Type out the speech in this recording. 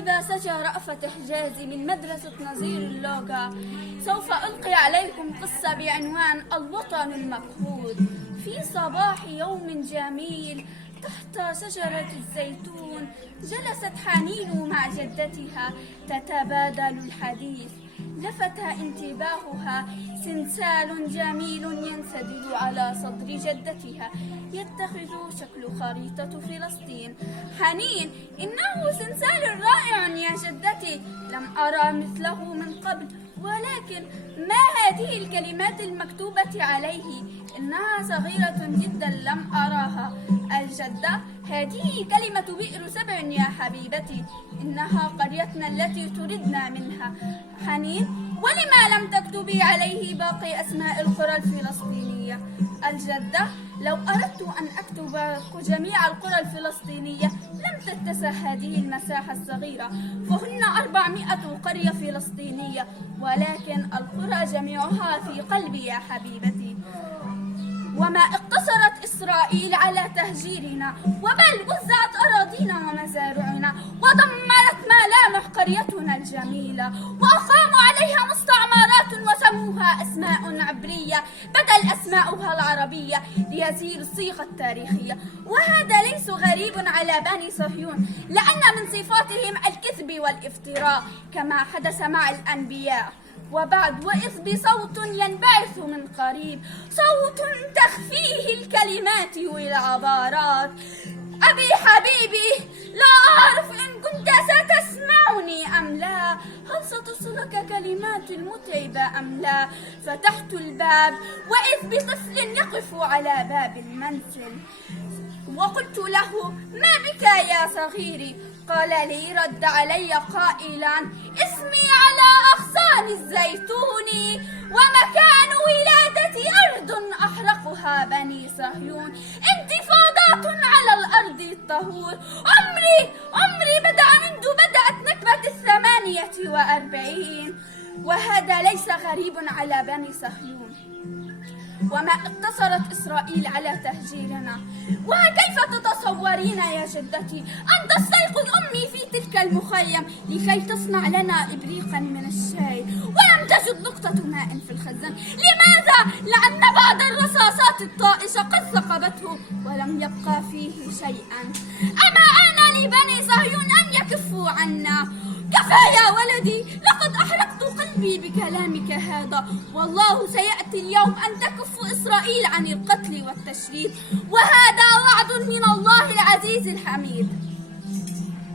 طيبة سجى رأفت حجازي من مدرسة نظير اللوقا. سوف ألقي عليكم قصة بعنوان الوطن المفقود. في صباح يوم جميل تحت شجرة الزيتون جلست حنين مع جدتها تتبادل الحديث. لفت انتباهها سنسال جميل ينسدل على صدر جدتها يتخذ شكل خريطة فلسطين. حنين: إنه سنسال رائع يا جدتي، لم أرى مثله من قبل، ولكن ما هذه الكلمات المكتوبة عليه؟ إنها صغيرة جدا لم أراها. الجدة: هذه كلمة بئر سبع يا حبيبتي، إنها قريتنا التي طردنا منها. حنين: ولما لم تكتبي عليه باقي أسماء القرى الفلسطينية؟ الجدة: لو أردت أن أكتب جميع القرى الفلسطينية لم تتسع هذه المساحة الصغيرة، فهن 400 قرية فلسطينية، ولكن القرى جميعها في قلبي يا حبيبتي. وما اقتصرت إسرائيل على تهجيرنا، وبل وزعت أراضينا ومزارعنا، ودمرت ملامح قريتنا الجميلة، وأقاموا عليها مستعمرات وسموها أسماء عبرية بدل أسماؤها العربية ليزيل الصيغة التاريخية. وهذا ليس غريب على بني صهيون، لأن من صفاتهم الكذب والافتراء كما حدث مع الأنبياء. وبعد: وإذ بصوت ينبعث من قريب، صوت تخفيه الكلمات والعبارات. أبي حبيبي، لا أعرف إن كنت ستسمعني أم لا، هل ستصلك كلمات المتعبة أم لا؟ فتحت الباب وإذ بطفل يقف على باب المنزل، وقلت له: ما بك يا صغيري؟ قال لي، رد علي قائلا: اسمي على أغصان الزيتون، ومكان ولادتي أرض أحرقها بني صهيون، انتفاضات على الأرض الطهور. عمري بدأ منذ بدأت نكبة 48، وهذا ليس غريب على بني صهيون. وما اقتصرت إسرائيل على تهجيرنا. وكيف تتصورين يا جدتي أن تستيقظ أمي في تلك المخيم لكي تصنع لنا إبريقا من الشاي ولم تجد نقطة ماء في الخزان؟ لماذا؟ لأن بعض الرصاصات الطائشة قد ثقبته ولم يبقى فيه شيئا. أما آن لبني صهيون أن يكفوا عنا. كفى يا ولدي، لقد أحرقت قلبي بكلامك هذا، والله سيأتي اليوم أن تكف إسرائيل عن القتل والتشريد، وهذا وعد من الله العزيز الحميد.